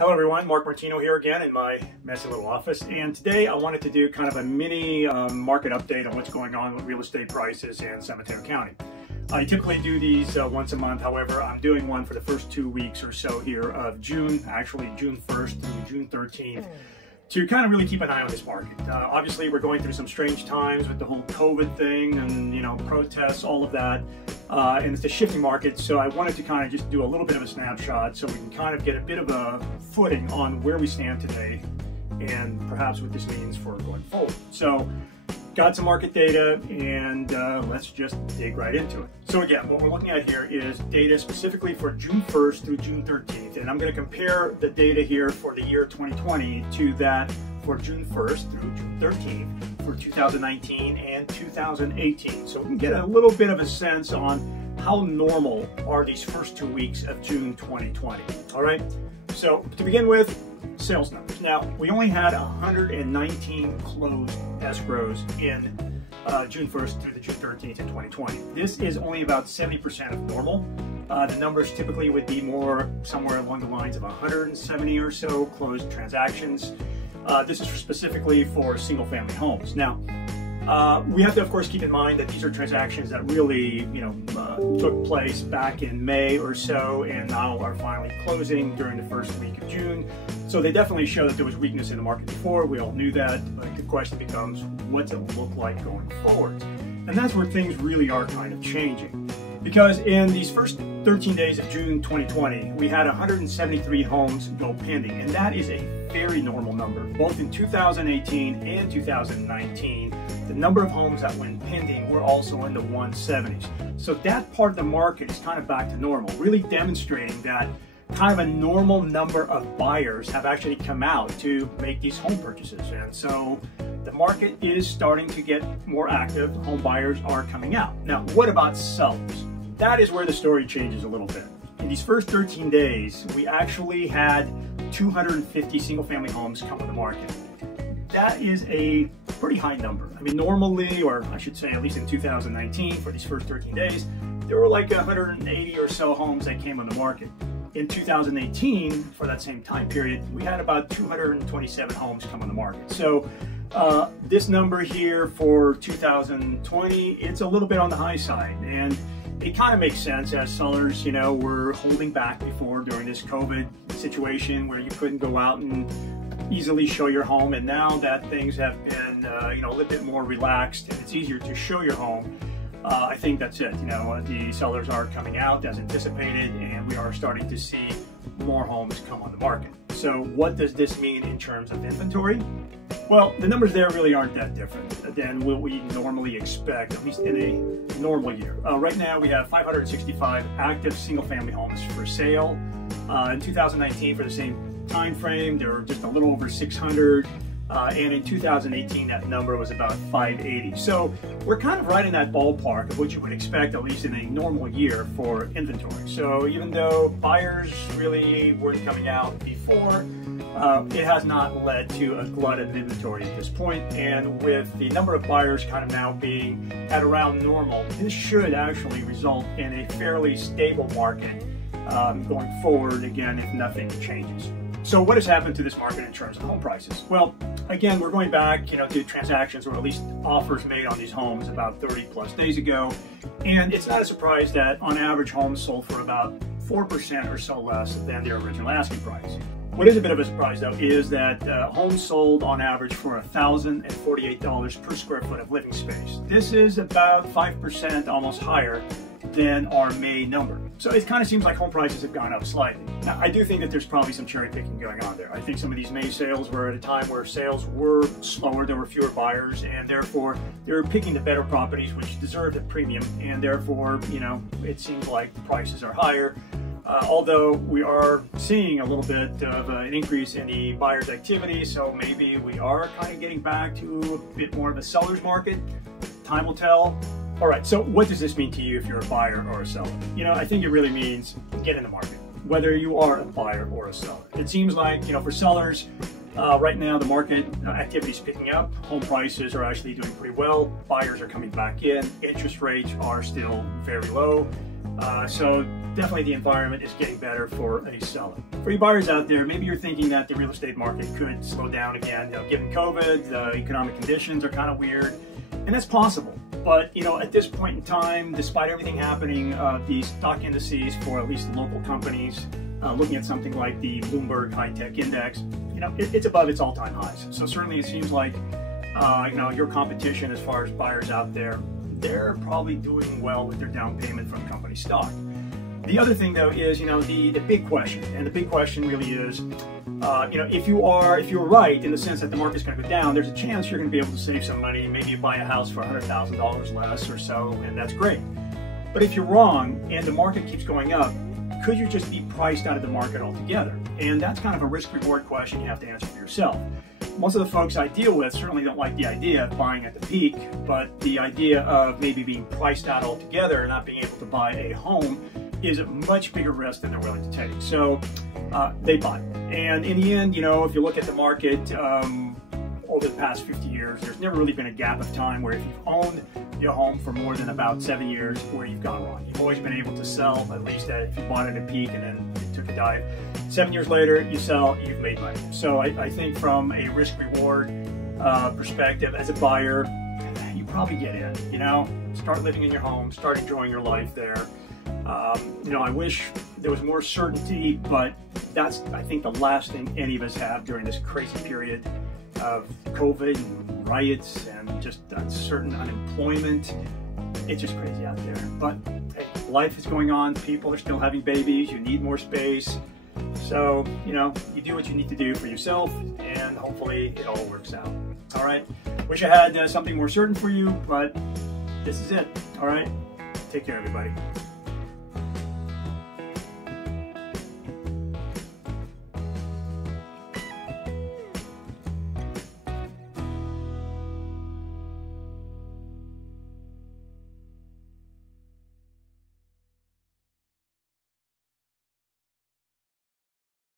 Hello everyone, Martino here again in my messy little office, and today I wanted to do kind of a mini market update on what's going on with real estate prices in San Mateo County. I typically do these once a month. However, I'm doing one for the first 2 weeks or so here of June, actually June 1st through June 13th, to kind of really keep an eye on this market. Obviously, we're going through some strange times with the whole COVID thing and, protests, all of that. And it's a shifting market, so I wanted to kind of just do a little bit of a snapshot so we can kind of get a bit of a footing on where we stand today and perhaps what this means for going forward. So, got some market data, and let's just dig right into it. So again, what we're looking at here is data specifically for June 1st through June 13th, and I'm going to compare the data here for the year 2020 to that for June 1st through June 13th for 2019 and 2018. So we can get a little bit of a sense on how normal are these first 2 weeks of June 2020. All right, so to begin with, sales numbers. Now, we only had 119 closed escrows in June 1st through the June 13th in 2020. This is only about 70% of normal. The numbers typically would be more somewhere along the lines of 170 or so closed transactions. This is specifically for single-family homes. Now, we have to, of course, keep in mind that these are transactions that really, took place back in May or so, and now are finally closing during the first week of June. So they definitely show that there was weakness in the market before. We all knew that, but the question becomes, what's it look like going forward? And that's where things really are kind of changing. Because in these first 13 days of June 2020, we had 173 homes go pending, and that is a very normal number. Both in 2018 and 2019, the number of homes that went pending were also in the 170s. So that part of the market is kind of back to normal, really demonstrating that kind of a normal number of buyers have actually come out to make these home purchases. And so the market is starting to get more active. Home buyers are coming out. Now, what about sellers? That is where the story changes a little bit. In these first 13 days, we actually had 250 single-family homes come on the market. That is a pretty high number. I mean, normally, or I should say at least in 2019, for these first 13 days, there were like 180 or so homes that came on the market. In 2018, for that same time period, we had about 227 homes come on the market. So this number here for 2020, it's a little bit on the high side. And it kind of makes sense as sellers, were holding back before during this COVID situation where you couldn't go out and easily show your home. And now that things have been, a little bit more relaxed and it's easier to show your home, I think that's it. The sellers are coming out as anticipated, and we are starting to see more homes come on the market. So what does this mean in terms of inventory? Well, the numbers there really aren't that different than what we normally expect, at least in a normal year. Right now, we have 565 active single-family homes for sale. In 2019, for the same time frame, there were just a little over 600. And in 2018, that number was about 580. So we're kind of right in that ballpark of what you would expect, at least in a normal year, for inventory. So even though buyers really weren't coming out before, it has not led to a glut of inventory at this point. And with the number of buyers kind of now being at around normal, this should actually result in a fairly stable market going forward, again, if nothing changes. So what has happened to this market in terms of home prices? Well, again, we're going back, to transactions or at least offers made on these homes about 30 plus days ago. And it's not a surprise that on average homes sold for about 4% or so less than their original asking price. What is a bit of a surprise though is that homes sold on average for $1,048 per square foot of living space. This is about 5% almost higher than our May number. So it kind of seems like home prices have gone up slightly. Now, I do think that there's probably some cherry picking going on there. I think some of these May sales were at a time where sales were slower, there were fewer buyers, and therefore they were picking the better properties which deserved a premium, and therefore, it seems like the prices are higher. Although we are seeing a little bit of an increase in the buyer's activity, so maybe we are kind of getting back to a bit more of a seller's market. Time will tell. All right, so what does this mean to you if you're a buyer or a seller? I think it really means get in the market, whether you are a buyer or a seller. It seems like, for sellers, right now the market activity is picking up. Home prices are actually doing pretty well. Buyers are coming back in. Interest rates are still very low. So definitely the environment is getting better for a seller. For you buyers out there, maybe you're thinking that the real estate market could slow down again. Given COVID, the economic conditions are kind of weird, and that's possible. But at this point in time, despite everything happening, the stock indices for at least local companies, looking at something like the Bloomberg High Tech Index, it's above its all-time highs. So certainly it seems like your competition as far as buyers out there, they're probably doing well with their down payment from company stock. The other thing though is, the big question, and the big question really is, if you're right in the sense that the market's going to go down, there's a chance you're going to be able to save some money. Maybe you buy a house for $100,000 less or so, and that's great. But if you're wrong and the market keeps going up, could you just be priced out of the market altogether? And that's kind of a risk-reward question you have to answer for yourself. Most of the folks I deal with certainly don't like the idea of buying at the peak, but the idea of maybe being priced out altogether and not being able to buy a home is a much bigger risk than they're willing to take. So they buy. And in the end, if you look at the market over the past 50 years, there's never really been a gap of time where if you've owned your home for more than about 7 years where you've gone wrong. You've always been able to sell, at least if you bought it at a peak and then it took a dive. 7 years later, you sell, you've made money. So I think from a risk-reward perspective, as a buyer, you probably get in, start living in your home, start enjoying your life there. I wish there was more certainty, but that's, I think, the last thing any of us have during this crazy period of COVID and riots and just uncertain unemployment. It's just crazy out there. But hey, life is going on. People are still having babies. You need more space. So, you do what you need to do for yourself, and hopefully it all works out. All right. Wish I had something more certain for you, but this is it. All right. Take care, everybody.